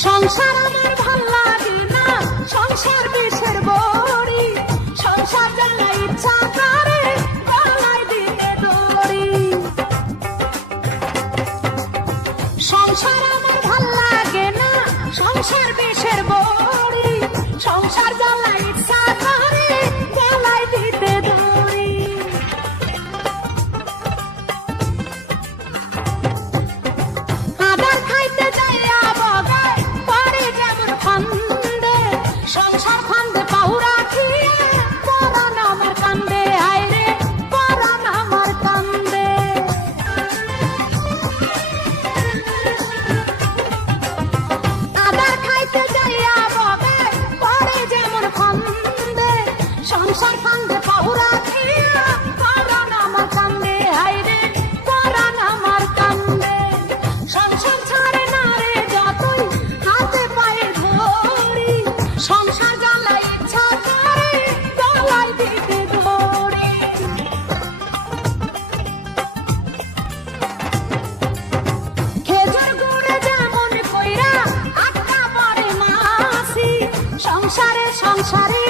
সংসার আমার ভাল লাগে না, সংসার বিষের বড়ি, সংসার জ্বালা ইচ্ছা করে গলায় দিতে দড়ি। সংসার আমার ভাল লাগে না, সংসার বিষের বড়ি, সংসার জ্বালা ইচ্ছা করে গলায় দিতে দড়ি। আদার খাইতে যাইয়া বগায় পরে যেমন ফান্দে, সংসার ফান্দে পাহুরা খেয়ে পরাণ আমার কান্দে, আইরে পরাণ আমার কান্দে। আদার খাইতে যাইয়া বগায় পরে যেমন ফান্দে, সংসার ফান্দে পাহুরা খেয়ে পরাণ আমার কান্দে, আইরে পরাণ আমার কান্দে। সংসার ছাড়ে না রে যতই হাতে পায়ে ধরি, সংসার জ্বালা ইচ্ছা করে গলায় দিতে ধরি। খেজুর গুড়ে যেমন কইরা আটকা পড়ে মাছি, সংসারে সংসারে